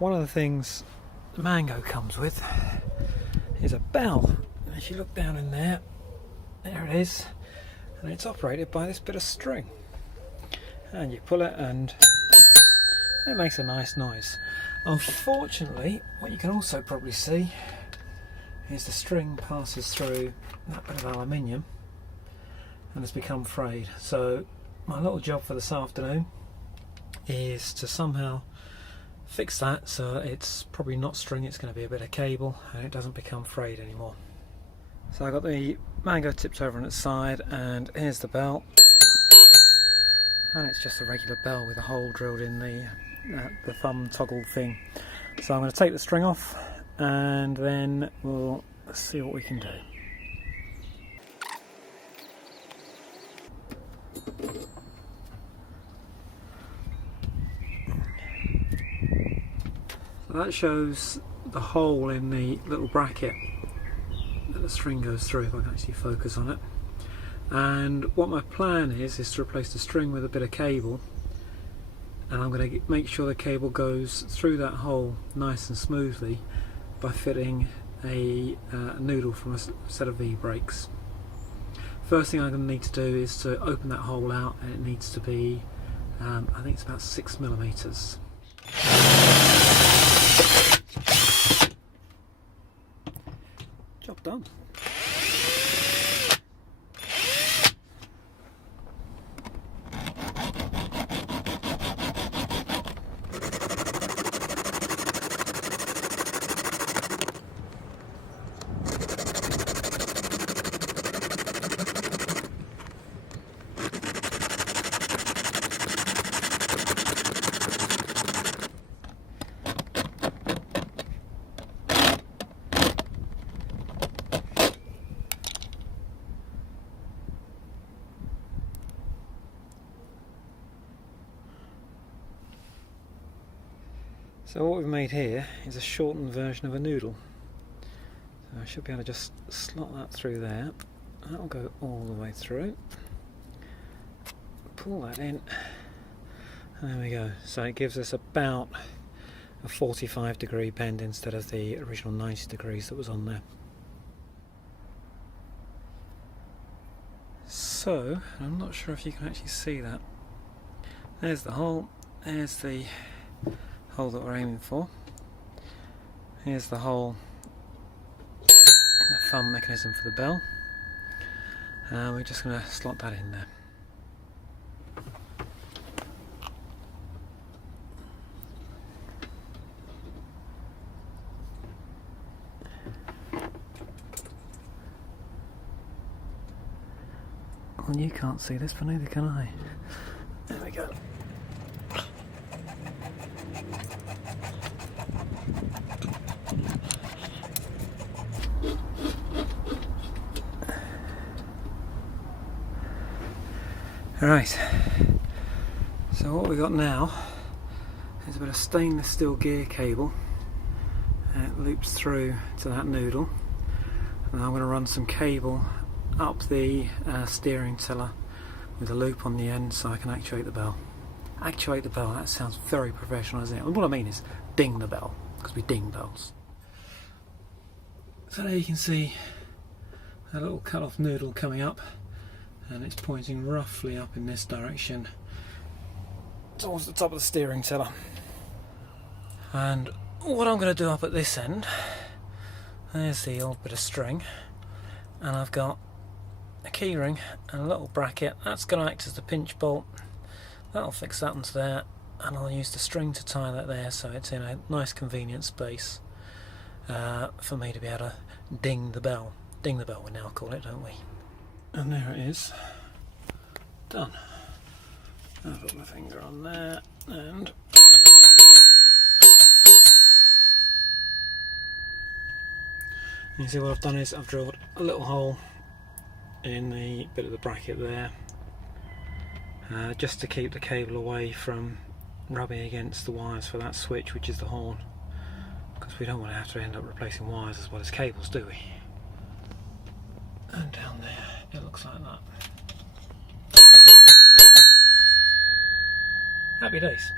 One of the things the Mango comes with is a bell. As you look down in there, there it is, and it's operated by this bit of string. And you pull it and it makes a nice noise. Unfortunately, what you can also probably see is the string passes through that bit of aluminium and has become frayed. So my little job for this afternoon is to somehow fix that so it's probably not string, it's going to be a bit of cable and it doesn't become frayed anymore. So I've got the Mango tipped over on its side, and here's the bell, and it's just a regular bell with a hole drilled in the thumb toggle thing. So I'm going to take the string off and then we'll see what we can do. So that shows the hole in the little bracket that the string goes through, if I can actually focus on it. And what my plan is to replace the string with a bit of cable, and I'm going to make sure the cable goes through that hole nice and smoothly by fitting a noodle from a set of V-brakes. First thing I'm going to need to do is to open that hole out, and it needs to be, I think it's about 6mm. Job done. So what we've made here is a shortened version of a noodle. So I should be able to just slot that through there. That'll go all the way through. Pull that in. And there we go. So it gives us about a 45-degree bend instead of the original 90 degrees that was on there. So, I'm not sure if you can actually see that. There's the hole. There's the hole that we're aiming for. Here's the hole in the thumb mechanism for the bell. We're just going to slot that in there. Well, you can't see this, but neither can I. There we go. Right, so what we got now is a bit of stainless steel gear cable, and it loops through to that noodle, and I'm going to run some cable up the steering tiller with a loop on the end so I can actuate the bell. Actuate the bell, that sounds very professional, doesn't it? And what I mean is ding the bell, because we ding bells. So there you can see a little cut off noodle coming up, and it's pointing roughly up in this direction towards the top of the steering tiller. And what I'm going to do up at this end, there's the old bit of string, and I've got a keyring and a little bracket. That's going to act as the pinch bolt. That'll fix that onto there, and I'll use the string to tie that there so it's in a nice convenient space for me to be able to ding the bell. Ding the bell we now call it, don't we? And there it is, done. I'll put my finger on there, and you see what I've done is I've drilled a little hole in the bit of the bracket there, just to keep the cable away from rubbing against the wires for that switch, which is the horn, because we don't want to have to end up replacing wires as well as cables, do we? And down there it looks like that. Happy days.